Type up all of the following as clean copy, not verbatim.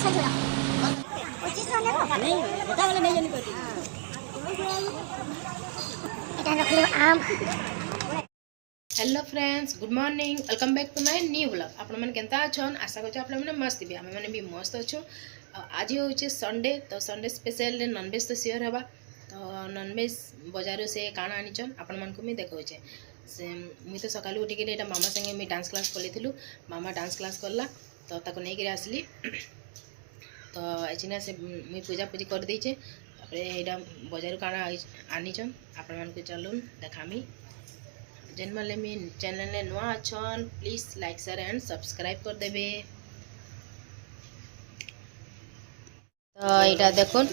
Hello friends, good morning, welcome back to my new blog. आपण मन केनता अछन? आशा करछ आपण मन मस्त भी, आमे मन भी मस्त अछु। आज होचे संडे, तो संडे स्पेशल नॉनवेज तो शेयर हेबा। तो नॉनवेज बाजार से काना आनिचन आपण मन को मी देखौचे। से मुई तो सकाळू उठी के एटा मामा संगे मी डांस क्लास कलिथिलु। मामा डांस क्लास करला तो ताको नै के आसली। तो एचिना से मुई पूजा पूजी कर देइचे। तापरे एटा बाजार काना आनिचन आपण मन को चलुन देखामी। जेनमाले मी चैनल ने नुआ अछन please like share and subscribe कर देबे। तो एटा देखुन,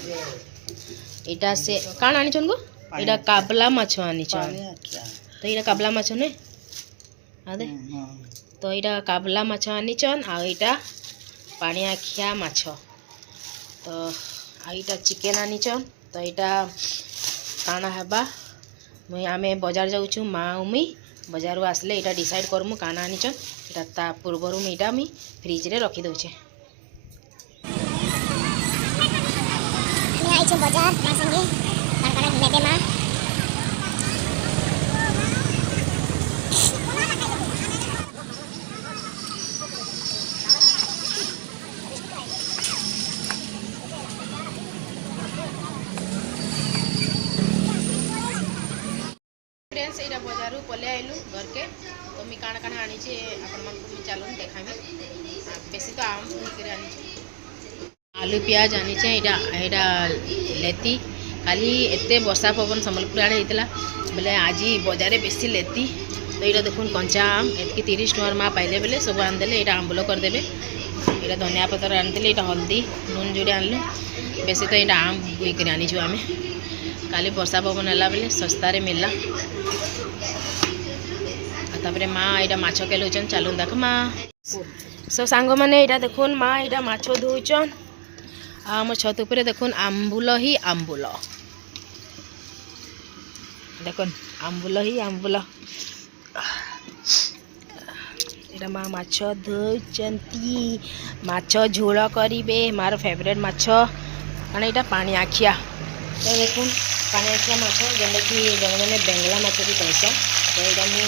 एटा से कान आनिछन गो, एटा काबला माछ आनिछन। तो एटा काबला माछ ने आदे। तो एटा काबला माछ आनिछन आ एटा पानी आखिया माछ। तो आ एटा चिकन आनिछन। तो एटा काना हेबा मुई आमे बाजार जाऊछु, माँ उमी बाजार आसले एटा डिसाइड करमु काना आनिचन। एटा ता पूर्वरु मी एटा मी फ्रिज रे रखी दउछे। आइछु बाजार माँ संगे काना घिनेबे माँ। फ्रेंड्स एटा बाजारू पले आइलु घर के। तो मी काना काना आनी छे आपण मन को मी चालून देखामी। बेसी तो आम करे आनी छे, आलू प्याज आनी छे। एटा लेती खाली एते वर्षा पवन संबलपुर आड़े हेतला बेले आज बाजार बेसी लेती। तो एटा देखुन कंचा आम एतकी 30 टका माँ पाइले बेले सब आन देले। एटा आंबुल कर देबे। एटा धनिया पत्र आन देले, एटा हल्दी नून जोड़े आनलु। बेसी तो एटा आम बुई करे आनी छु आमे। काली वर्षा पवन हला बेले सस्ता रे मिलला। तापरे माँ एटा माछ केलुचन चालून देख माँ। सो सांग माने एटा देखुन माँ एटा माछ धोउचन। आ हम छत ऊपर देखुन आंबुल ही आंबुल, देखुन आंबुल ही आंबुल। एटा माँ माछ धोउचंती, माछ झोल करिवे। मार फेवरेट माछ काना एटा पानी आखिया। तो देखुन पानी आखिया माछ जेंटा कि जने जने बेंगला माछ भी कहसा। तो एटा मु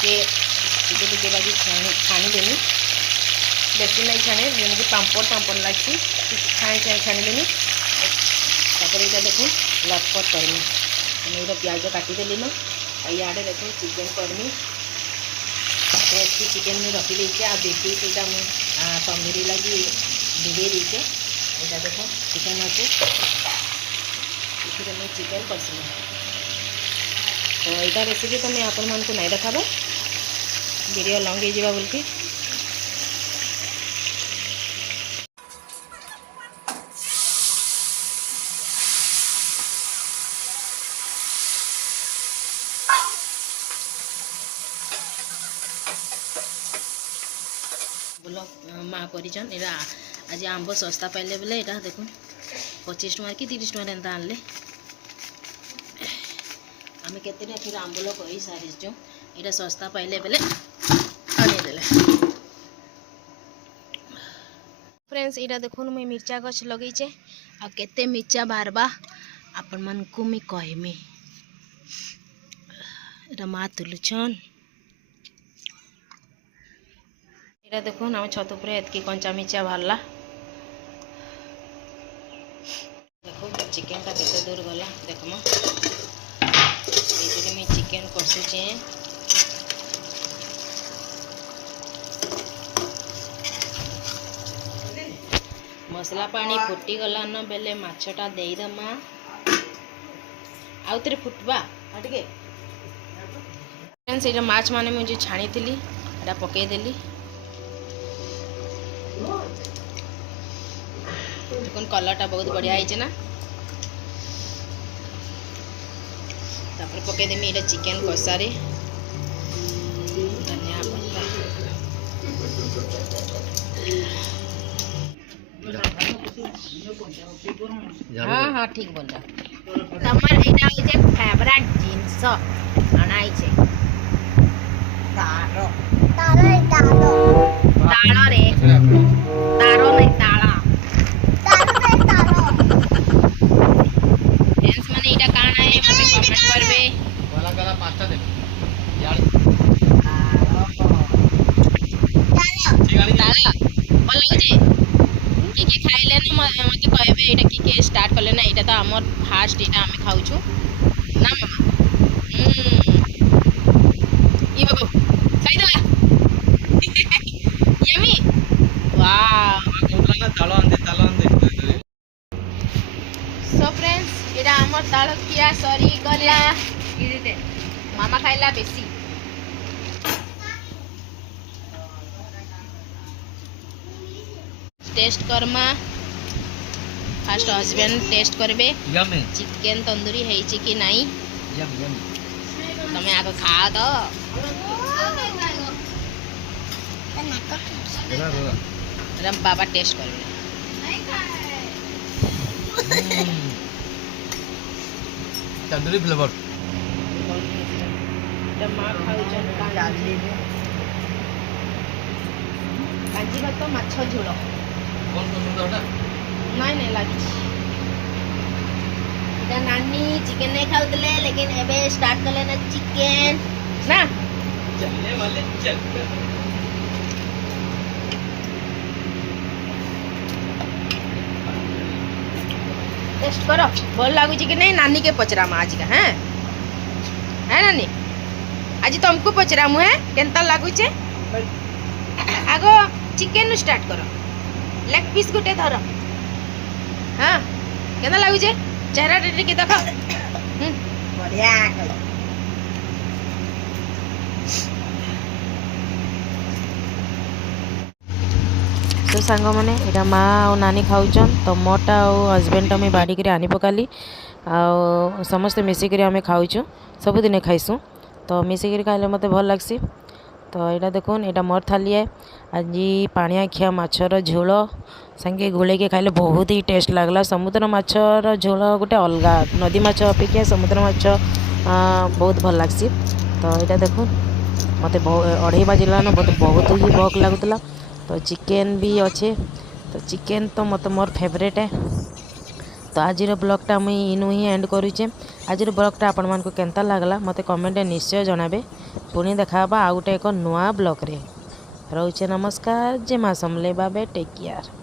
टिके बाजी छाणी देनी, बेसी नहीं छाणे जमी पापड़ पापड़ लगी छाणी देनी। तापर यहाँ देखो लटपट करमी। मैं प्याज काटिदेली न। इे देखो चिकेन करमी। चिकेन मुझे रखीदे आ बेटी से तंदूरी लगी भिगे दीचे। यहाँ देखो चिकेन अच्छे मुझे चिकेन करसी। तो यहाँ रेसिपी तो मैं आपण मन को नहीं देखा वीडियो लंग हो बोल के। माँ करचन एटा आज आंब सस्ता पाइले बोले एटा देखो 25 टका कि 30 टका एंता आनले। आम केते फिर आंबुल कही सारी एटा सस्ता पाइले बेले आनीदेले। फ्रेंड्स एटा देखुन मुई मिर्चा गछ लगेचे आ केते मिर्चा बाहरबा आपण मन को मी कहमी। एटा माँ तुलुछन। एटा देखुन आम छत ऊपर एतकी कंचा मिर्चा बाहरला। देखो चिकेन टा केते दूर गला देखम। ये मैं चिकेन कषुचे। मसला पानी फुटी गला न बेले माछटा देईदमा। आउतरे फुटबा हटके। फ्रेंड्स एटा माछ माने मुझे छाणी थिली एटा पकई देली। देखुन कलरटा बहुत बढ़िया है ना। तापर पकई देमी एटा चिकेन कषा रे धनिया पत्ता। हाँ हाँ ठीक बोल रहा। तमर एटा होचे फेवरेट जिंस आनाई छे तारो तारो तारो तारो रे। ଲାଗୁଛି କିଏ ଖାଇଲେ ନା ମୋତେ କହିବେ ଏଇଟା କିଏ ଷ୍ଟାର୍ଟ କଲେ ନା ଏଇଟା ତ ଆମର ଫାଷ୍ଟ ଏଇଟା ଆମେ ଖାଉଛୁ ନା ମାମା ଇ ବାବୁ ଖାଇଦେଲା ୟମି ୱାଓ ସୋ ଫ୍ରେଣ୍ଡସ୍ ଏଇଟା ଆମର ତାଳକିଆ ସରିଗଲା ମାମା ଖାଇଲା ବେଶୀ टेस्ट करमा फास्ट हस्बैंड टेस्ट करबे चिकन तंदूरी है कि नहीं तमें आगे खा दो बाबा टेस्ट करबे तंदूरी फ्लेवर कांजी भात माछ झोल नहीं नहीं लगी नानी चिकन नहीं खाऊले लेकिन एबे स्टार्ट कले ना चिकन ना टेस्ट करो भल लगुच कि नहीं नानी के पचरामा आज का है नानी आज तुमको पचरामु है केनता लगुचे आगो चिकन स्टार्ट करो लेग पीस गोटे धर हाँ केना लगुचे चेहरा टे देख बढ़िया तो सांग मैंने यहाँ माँ और नानी खाऊन तो मोटा और हजबैंड तो मुझे बाड़ी आनी पकाली आ समस्ते मिसिक आम खाऊँ सबुदिन खाइसु तो मिसिक खाइले मत भल लग्सी तो यहाँ देखुन यहाँ मोर थाली है आज पानिया खिया माछर झोल सांगे गोले खाइले बहुत ही टेस्ट लगला समुद्र माछर झोल गोटे अलग नदी माछ अपेक्षा समुद्र माछ बहुत भल लग्सी तो यहाँ देखुन मत 2:30 बाजिला मत बहुत ही भोक लगुला तो चिकेन भी अच्छे तो चिकेन तो मत मोर फेवरेट है तो आज ब्लॉगटा मुई इनु ही एंड करुचे आज ब्लॉगटा आपण मान को केनता लागला मते कमेंट निश्चय जनाबे पुणी देखाबा आ गोटे एक नुआ ब्लॉग रे रोचे नमस्कार जय मां समले बाबे टेक केयर।